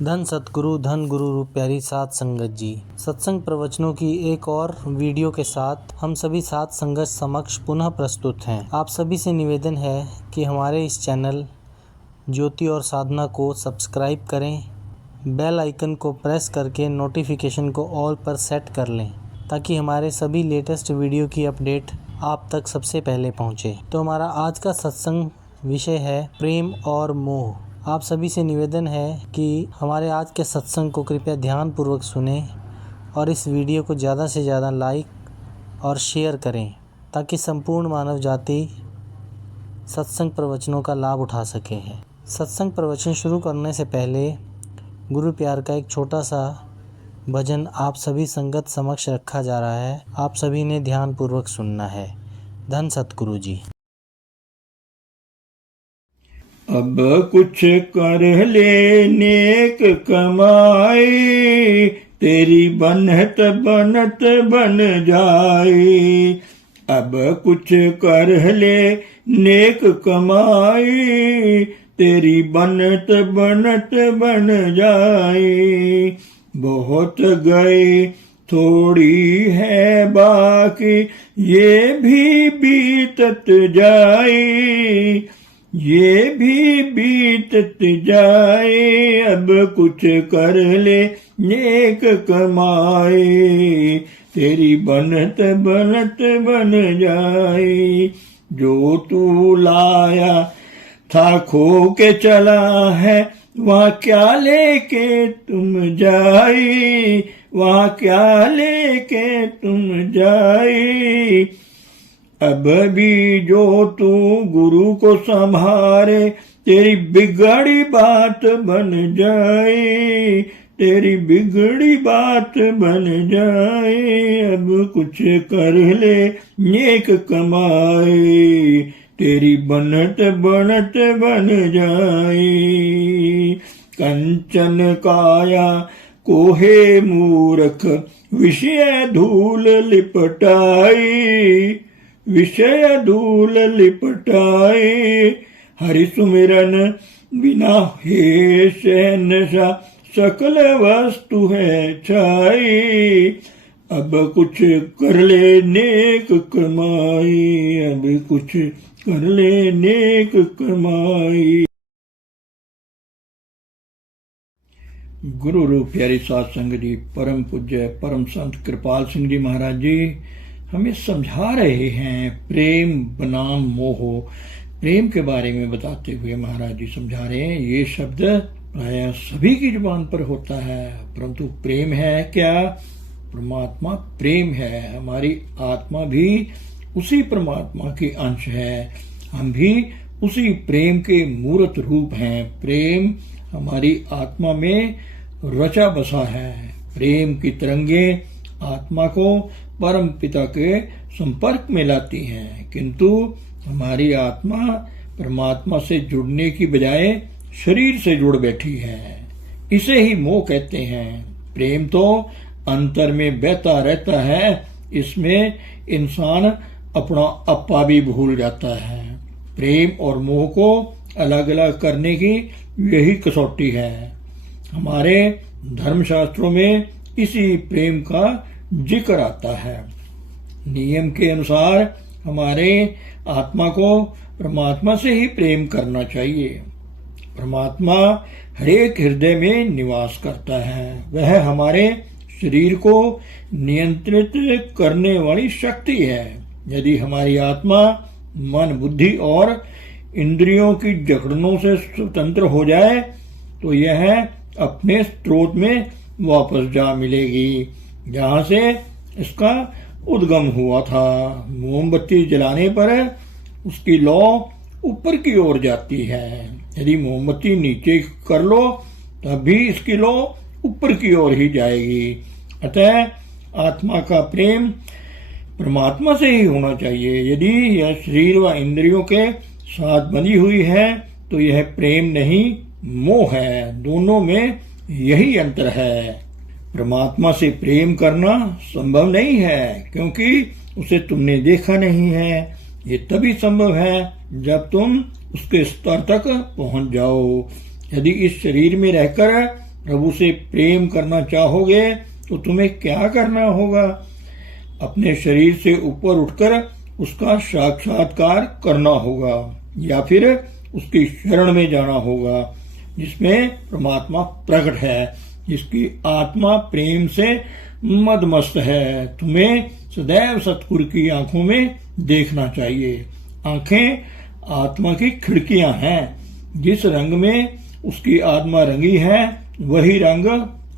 धन सतगुरु धन गुरु रूप प्यारी सात संगत जी, सत्संग प्रवचनों की एक और वीडियो के साथ हम सभी सात संगत समक्ष पुनः प्रस्तुत हैं। आप सभी से निवेदन है कि हमारे इस चैनल ज्योति और साधना को सब्सक्राइब करें, बेल आइकन को प्रेस करके नोटिफिकेशन को ऑल पर सेट कर लें ताकि हमारे सभी लेटेस्ट वीडियो की अपडेट आप तक सबसे पहले पहुंचे। तो हमारा आज का सत्संग विषय है प्रेम और मोह। आप सभी से निवेदन है कि हमारे आज के सत्संग को कृपया ध्यान पूर्वक सुनें और इस वीडियो को ज़्यादा से ज़्यादा लाइक और शेयर करें ताकि संपूर्ण मानव जाति सत्संग प्रवचनों का लाभ उठा सके। सत्संग प्रवचन शुरू करने से पहले गुरु प्यार का एक छोटा सा भजन आप सभी संगत समक्ष रखा जा रहा है। आप सभी ने ध्यान पूर्वक सुनना है। धन सतगुरु जी। अब कुछ कर ले नेक कमाई, तेरी बनत बनत बन जाए। अब कुछ कर ले नेक कमाई, तेरी बनत बनत बन जाए। बहुत गए थोड़ी है बाकी, ये भी बीतत जाए, ये भी बीतत जाए। अब कुछ कर ले नेक कमाए, तेरी बनत बनत बन जाए। जो तू लाया था खो के चला है, वहाँ क्या लेके तुम जाए, वहाँ क्या लेके तुम जाए। अब भी जो तू गुरु को संभारे, तेरी बिगड़ी बात बन जाए, तेरी बिगड़ी बात बन जाए। अब कुछ कर ले नेक कमाए, तेरी बनत बनत बन जाए। कंचन काया कोहे मूर्ख, विषय धूल लिपटाई, विषय धूल लिपटाए। हरि सुमिरन बिना हे शहनशाह, सकल वस्तु है छाई। अब कुछ कर ले नेक कमाई, अब कुछ कर ले नेक कमाई। गुरु रूप प्यारी सात संगत जी, परम पूज्य परम संत कृपाल सिंह जी महाराज जी हमें समझा रहे हैं प्रेम बनाम मोह। प्रेम के बारे में बताते हुए महाराज जी समझा रहे हैं, ये शब्द प्राय सभी की जुबान पर होता है, परंतु प्रेम है क्या? परमात्मा प्रेम है। हमारी आत्मा भी उसी परमात्मा के अंश है, हम भी उसी प्रेम के मूर्त रूप हैं। प्रेम हमारी आत्मा में रचा बसा है। प्रेम की तरंगे आत्मा को परम पिता के संपर्क में लाती हैं, किंतु हमारी आत्मा परमात्मा से जुड़ने की बजाय शरीर से जुड़ बैठी है। इसे ही मोह कहते हैं। प्रेम तो अंतर में बहता रहता है, इसमें इंसान अपना अपा भी भूल जाता है। प्रेम और मोह को अलग अलग करने की यही कसौटी है। हमारे धर्मशास्त्रों में इसी प्रेम का जिक्र आता है। नियम के अनुसार हमारे आत्मा को परमात्मा से ही प्रेम करना चाहिए। परमात्मा हरेक हृदय में निवास करता है। वह हमारे शरीर को नियंत्रित करने वाली शक्ति है। यदि हमारी आत्मा मन बुद्धि और इंद्रियों की जकड़नों से स्वतंत्र हो जाए तो यह अपने स्रोत में वापस जा मिलेगी, जहां से इसका उद्गम हुआ था। मोमबत्ती जलाने पर उसकी लौ ऊपर की ओर जाती है। यदि मोमबत्ती नीचे कर लो तब भी इसकी लौ ऊपर की ओर ही जाएगी। अतः आत्मा का प्रेम परमात्मा से ही होना चाहिए। यदि यह शरीर व इंद्रियों के साथ बंधी हुई है तो यह प्रेम नहीं मोह है। दोनों में यही अंतर है। परमात्मा से प्रेम करना संभव नहीं है क्योंकि उसे तुमने देखा नहीं है। ये तभी संभव है जब तुम उसके स्तर तक पहुंच जाओ। यदि इस शरीर में रहकर प्रभु से प्रेम करना चाहोगे तो तुम्हें क्या करना होगा? अपने शरीर से ऊपर उठकर उसका साक्षात्कार करना होगा या फिर उसकी शरण में जाना होगा, जिसमें परमात्मा प्रकट है, जिसकी आत्मा प्रेम से मदमस्त है। तुम्हें सदैव सतगुरु की आंखों में देखना चाहिए। आंखें आत्मा की खिड़कियां हैं। जिस रंग में उसकी आत्मा रंगी है वही रंग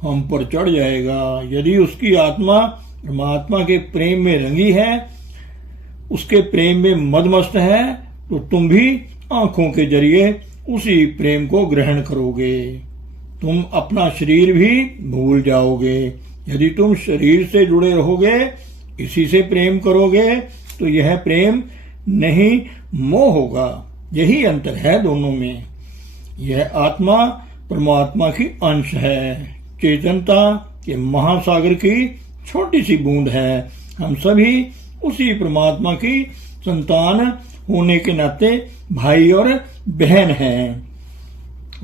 हम पर चढ़ जाएगा। यदि उसकी आत्मा परमात्मा के प्रेम में रंगी है, उसके प्रेम में मदमस्त है, तो तुम भी आंखों के जरिए उसी प्रेम को ग्रहण करोगे। तुम अपना शरीर भी भूल जाओगे। यदि तुम शरीर से जुड़े रहोगे, इसी से प्रेम करोगे, तो यह प्रेम नहीं मोह होगा। यही अंतर है दोनों में। यह आत्मा परमात्मा की अंश है, चेतनता के महासागर की छोटी सी बूंद है। हम सभी उसी परमात्मा की संतान होने के नाते भाई और बहन हैं।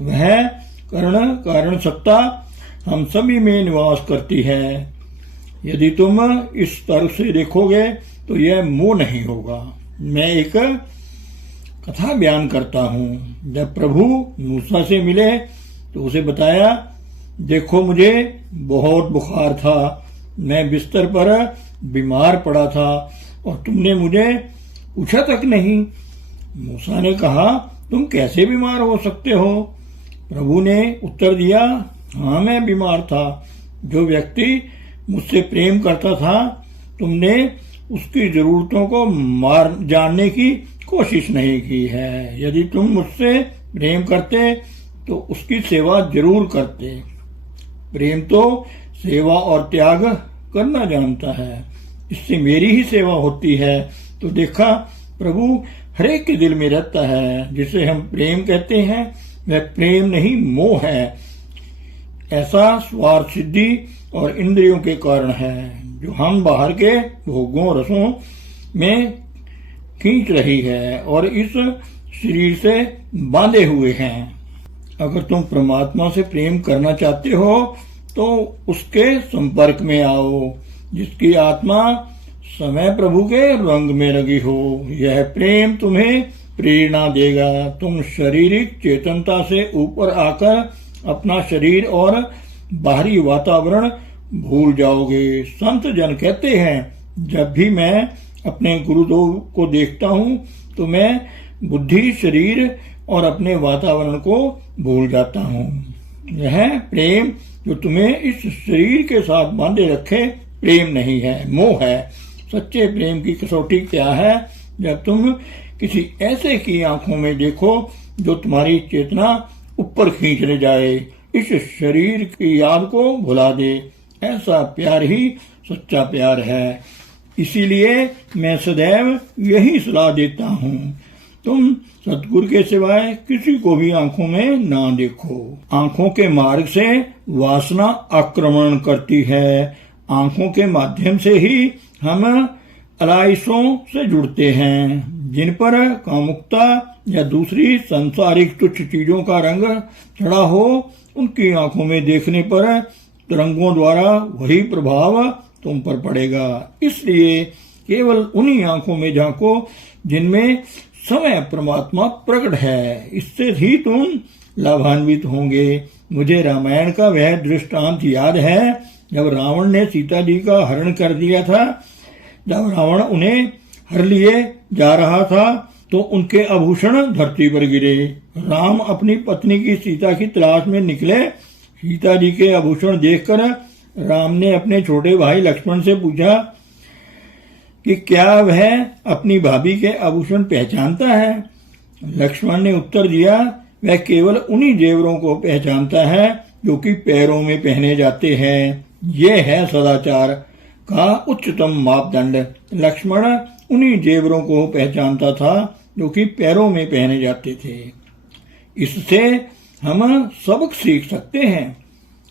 वह कारण सत्ता हम सभी में निवास करती है। यदि तुम इस तरफ से देखोगे तो यह मोह नहीं होगा। मैं एक कथा बयान करता हूँ। जब प्रभु मूसा से मिले तो उसे बताया, देखो मुझे बहुत बुखार था, मैं बिस्तर पर बीमार पड़ा था और तुमने मुझे पूछा तक नहीं। मूसा ने कहा, तुम कैसे बीमार हो सकते हो? प्रभु ने उत्तर दिया, हाँ मैं बीमार था। जो व्यक्ति मुझसे प्रेम करता था, तुमने उसकी जरूरतों को जानने की कोशिश नहीं की है। यदि तुम मुझसे प्रेम करते तो उसकी सेवा जरूर करते। प्रेम तो सेवा और त्याग करना जानता है। इससे मेरी ही सेवा होती है। तो देखा, प्रभु हरेक के दिल में रहता है। जिसे हम प्रेम कहते हैं वह प्रेम नहीं मोह है। ऐसा स्वार्थ सिद्धि और इंद्रियों के कारण है जो हम बाहर के भोगों रसों में खींच रही है और इस शरीर से बांधे हुए हैं। अगर तुम परमात्मा से प्रेम करना चाहते हो तो उसके संपर्क में आओ, जिसकी आत्मा समय प्रभु के रंग में रंगी हो। यह प्रेम तुम्हें प्रेरणा देगा। तुम शारीरिक चेतनता से ऊपर आकर अपना शरीर और बाहरी वातावरण भूल जाओगे। संत जन कहते हैं, जब भी मैं अपने गुरुदेव को देखता हूँ तो मैं बुद्धि, शरीर और अपने वातावरण को भूल जाता हूँ। यह प्रेम जो तुम्हें इस शरीर के साथ बांधे रखे प्रेम नहीं है, मोह है। सच्चे प्रेम की कसौटी क्या है? जब तुम किसी ऐसे की आंखों में देखो जो तुम्हारी चेतना ऊपर खींच ले जाए, इस शरीर की याद को भुला दे। ऐसा प्यार ही सच्चा प्यार है। इसीलिए मैं सदैव यही सलाह देता हूँ, तुम सतगुरु के सिवाय किसी को भी आंखों में ना देखो। आंखों के मार्ग से वासना आक्रमण करती है। आंखों के माध्यम से ही हम अलाइशों से जुड़ते हैं, जिन पर कामुकता या दूसरी सांसारिक तुच्छ चीजों का रंग चढ़ा हो। उनकी आंखों में देखने पर तरंगों द्वारा वही प्रभाव तुम पर पड़ेगा। इसलिए केवल उन्हीं आंखों में झांको जिनमें समय परमात्मा प्रकट है। इससे ही तुम लाभान्वित होंगे। मुझे रामायण का वह दृष्टांत याद है, जब रावण ने सीता जी का हरण कर दिया था। जब रावण उन्हें हर लिए जा रहा था तो उनके आभूषण धरती पर गिरे। राम अपनी पत्नी की सीता की तलाश में निकले। सीता जी के आभूषण देखकर राम ने अपने छोटे भाई लक्ष्मण से पूछा कि क्या वह अपनी भाभी के आभूषण पहचानता है? लक्ष्मण ने उत्तर दिया, वह केवल उन्हीं जेवरों को पहचानता है जो कि पैरों में पहने जाते हैं। यह है सदाचार का उच्चतम मापदंड। लक्ष्मण उन्हीं जेवरों को पहचानता था जो कि पैरों में पहने जाते थे। इससे हम सबक सीख सकते हैं।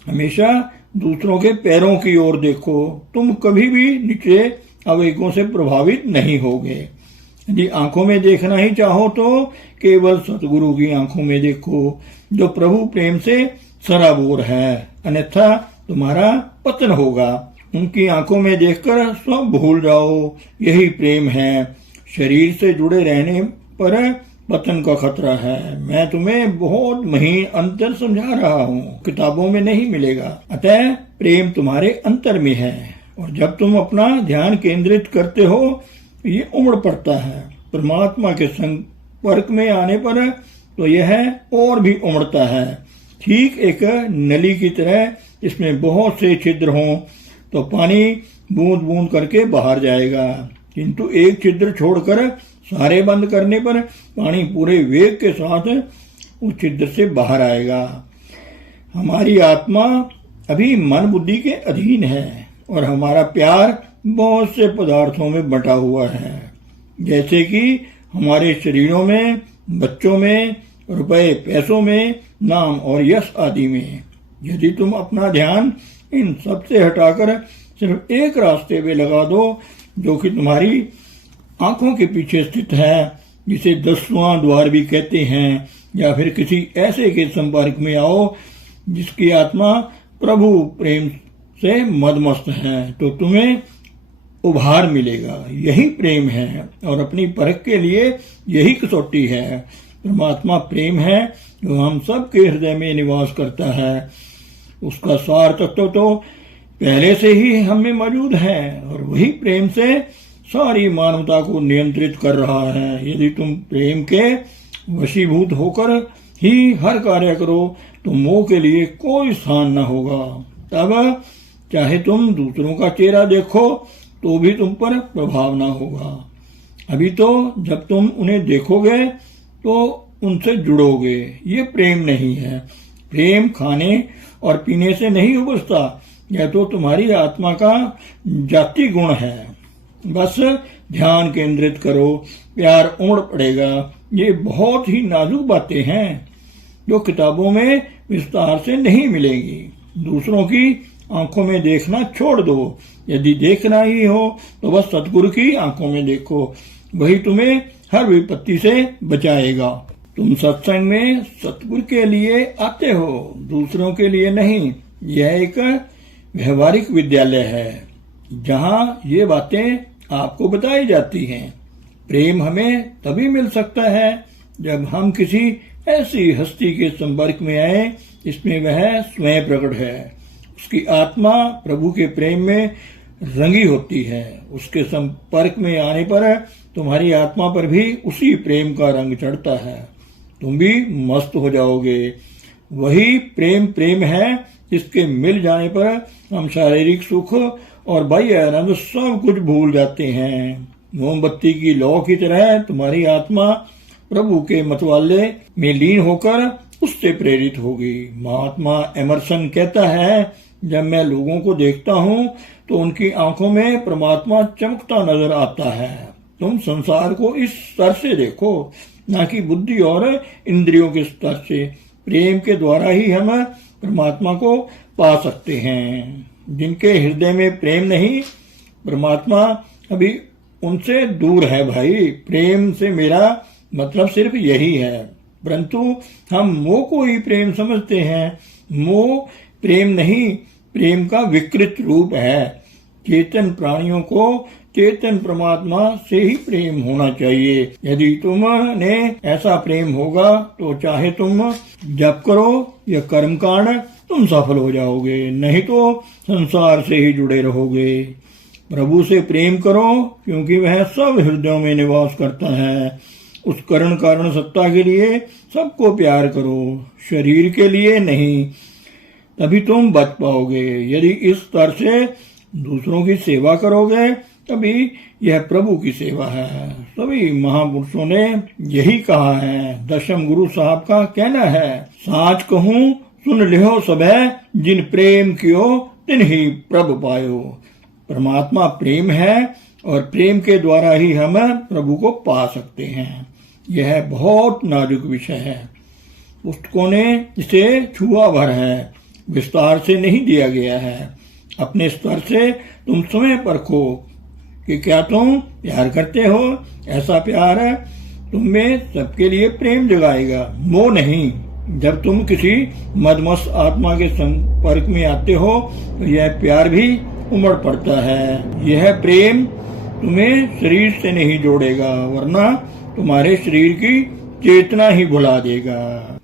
हमेशा दूसरों के पैरों की ओर देखो। तुम कभी भी निचले आवेगों से प्रभावित नहीं होगे। यदि आंखों में देखना ही चाहो तो केवल सतगुरु की आंखों में देखो, जो प्रभु प्रेम से सराबोर है, अन्यथा तुम्हारा पतन होगा। उनकी आंखों में देखकर सब भूल जाओ, यही प्रेम है। शरीर से जुड़े रहने पर पतन का खतरा है। मैं तुम्हें बहुत महीन अंतर समझा रहा हूँ, किताबों में नहीं मिलेगा। अतः प्रेम तुम्हारे अंतर में है, और जब तुम अपना ध्यान केंद्रित करते हो ये उमड़ पड़ता है। परमात्मा के संपर्क में आने पर तो यह और भी उमड़ता है, ठीक एक नली की तरह। इसमें बहुत से छिद्र हों तो पानी बूंद बूंद करके बाहर जाएगा, किंतु एक छिद्र छोड़कर सारे बंद करने पर पानी पूरे वेग के साथ उस छिद्र से बाहर आएगा। हमारी आत्मा अभी मन बुद्धि के अधीन है, और हमारा प्यार बहुत से पदार्थों में बंटा हुआ है, जैसे कि हमारे शरीरों में, बच्चों में, रुपए पैसों में, नाम और यश आदि में। यदि तुम अपना ध्यान इन सब से हटाकर सिर्फ एक रास्ते पे लगा दो, जो कि तुम्हारी आंखों के पीछे स्थित है, जिसे 10वां द्वार भी कहते हैं, या फिर किसी ऐसे के संपर्क में आओ जिसकी आत्मा प्रभु प्रेम से मदमस्त है, तो तुम्हें उभार मिलेगा। यही प्रेम है, और अपनी परख के लिए यही कसौटी है। परमात्मा प्रेम है, जो हम सब के हृदय में निवास करता है। उसका सार तत्व तो पहले से ही हम में मौजूद है, और वही प्रेम से सारी मानवता को नियंत्रित कर रहा है। यदि तुम प्रेम के वशीभूत होकर ही हर कार्य करो तो मोह के लिए कोई स्थान न होगा। तब चाहे तुम दूसरों का चेहरा देखो तो भी तुम पर प्रभाव न होगा। अभी तो जब तुम उन्हें देखोगे तो उनसे जुड़ोगे। ये प्रेम नहीं है। प्रेम खाने और पीने से नहीं उपजता, यह तो तुम्हारी आत्मा का जाति गुण है। बस ध्यान केंद्रित करो, प्यार उमड़ पड़ेगा। ये बहुत ही नाजुक बातें हैं, जो किताबों में विस्तार से नहीं मिलेंगी। दूसरों की आंखों में देखना छोड़ दो। यदि देखना ही हो तो बस सतगुरु की आंखों में देखो, वही तुम्हें हर विपत्ति से बचाएगा। तुम सत्संग में सतगुरु के लिए आते हो, दूसरों के लिए नहीं। यह एक व्यवहारिक विद्यालय है, जहाँ ये बातें आपको बताई जाती हैं। प्रेम हमें तभी मिल सकता है जब हम किसी ऐसी हस्ती के संपर्क में आए जिसमें वह स्वयं प्रकट है। उसकी आत्मा प्रभु के प्रेम में रंगी होती है। उसके संपर्क में आने पर तुम्हारी आत्मा पर भी उसी प्रेम का रंग चढ़ता है। तुम भी मस्त हो जाओगे। वही प्रेम है जिसके मिल जाने पर हम शारीरिक सुख और बाह्य आनंद सब कुछ भूल जाते हैं। मोमबत्ती की लौ की तरह तुम्हारी आत्मा प्रभु के मतवाले में लीन होकर उससे प्रेरित होगी। महात्मा एमरसन कहता है, जब मैं लोगों को देखता हूँ तो उनकी आंखों में परमात्मा चमकता नजर आता है। तुम संसार को इस स्तर से देखो, न कि बुद्धि और इंद्रियों के स्तर से। प्रेम के द्वारा ही हम परमात्मा को पा सकते हैं। जिनके हृदय में प्रेम नहीं, परमात्मा अभी उनसे दूर है। भाई, प्रेम से मेरा मतलब सिर्फ यही है, परंतु हम मोह को ही प्रेम समझते हैं। मोह प्रेम नहीं, प्रेम का विकृत रूप है। चेतन प्राणियों को चेतन परमात्मा से ही प्रेम होना चाहिए। यदि तुमने ऐसा प्रेम होगा तो चाहे तुम जप करो या कर्मकांड, तुम सफल हो जाओगे, नहीं तो संसार से ही जुड़े रहोगे। प्रभु से प्रेम करो, क्योंकि वह सब हृदयों में निवास करता है। उस करण कारण सत्ता के लिए सबको प्यार करो, शरीर के लिए नहीं, तभी तुम बच पाओगे। यदि इस स्तर से दूसरों की सेवा करोगे, तभी यह प्रभु की सेवा है। सभी महापुरुषों ने यही कहा है। दशम गुरु साहब का कहना है, साच कहूँ सुन लिहो सबे, जिन प्रेम कियो तिन ही प्रभ पायो। परमात्मा प्रेम है, और प्रेम के द्वारा ही हम प्रभु को पा सकते हैं। यह बहुत नाजुक विषय है। पुस्तकों ने इसे छुआ भर है, विस्तार से नहीं दिया गया है। अपने स्तर से तुम स्वयं परखो कि क्या तुम प्यार करते हो। ऐसा प्यार तुम में सबके लिए प्रेम जगाएगा, मोह नहीं। जब तुम किसी मदमस्त आत्मा के संपर्क में आते हो तो यह प्यार भी उमड़ पड़ता है। यह प्रेम तुम्हें शरीर से नहीं जोड़ेगा, वरना तुम्हारे शरीर की चेतना ही भुला देगा।